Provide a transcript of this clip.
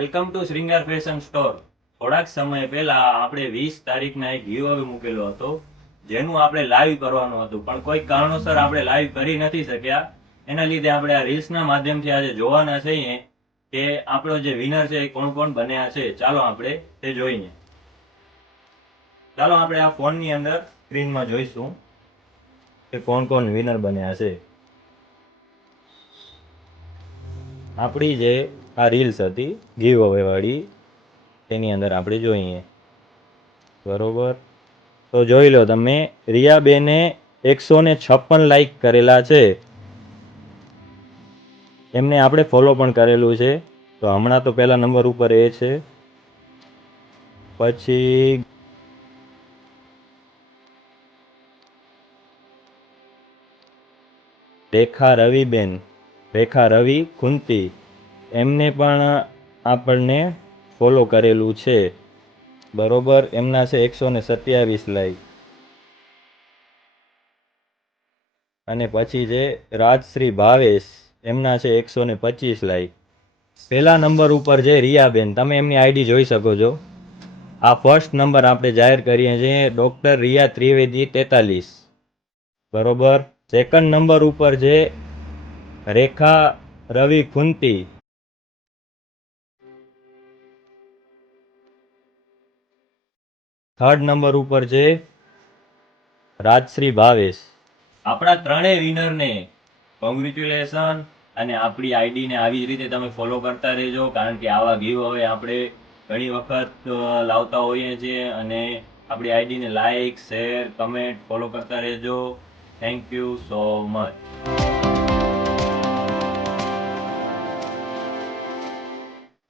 Welcome to Shringar fashion store. થોડાક સમય પહેલા આપણે 20 તારીખના એક ગીવ અવે મૂકેલો હતો, જેનું આપણે લાઈવ કરવાનું હતું, પણ કોઈ કારણોસર આપણે લાઈવ કરી નથી શક્યા. એના લીધે આપણે આ રીલ્સના માધ્યમથી આજે જોવાના છીએ કે આપણો જે વિનર છે એ કોણ કોણ બન્યા છે. ચાલો આપણે તે જોઈએ. ચાલો આપણે આ ફોનની અંદર સ્ક્રીનમાં જોઈશું કે કોણ કોણ વિનર બન્યા છે. આપણી જે આ રીલ્સ હતી ગીવ અવે વાળી, તેની અંદર આપણે જોઈએ. બરોબર, તો જોઈ લો તમે, રિયાબેને 156 લાઈક કરેલા છે. એમને આપણે ફોલો પણ કરેલું છે. તો હમણાં તો પહેલા નંબર ઉપર એ છે. પછી રેખા રવિ કુંતી, એમને પણ આપણને ફોલો કરેલું છે. બરોબર, એમના છે 127 લાઈક. અને પછી છે રાજશ્રી ભાવેશ, એમના છે 125 લાઈક. પહેલા નંબર ઉપર છે રિયાબેન, તમે એમની આઈડી જોઈ શકો છો. આ ફર્સ્ટ નંબર આપણે જાહેર કરીએ છીએ, ડોક્ટર રિયા ત્રિવેદી 43. બરોબર, સેકન્ડ નંબર ઉપર છે રેખા રવિ કુંતી. થર્ડ નંબર ઉપર છે રાજશ્રી ભાવેશ. આપણા ત્રણેય વિનરને કોંગ્રેચ્યુલેશન. અને આપણી આઈડીને આવી જ રીતે તમે ફોલો કરતા રહેજો, કારણ કે આવા ગીવ હવે આપણે ઘણી વખત લાવતા હોઈએ છીએ. અને આપણી આઈડીને લાઈક, શેર, કમેન્ટ, ફોલો કરતા રહેજો. Thank you so much.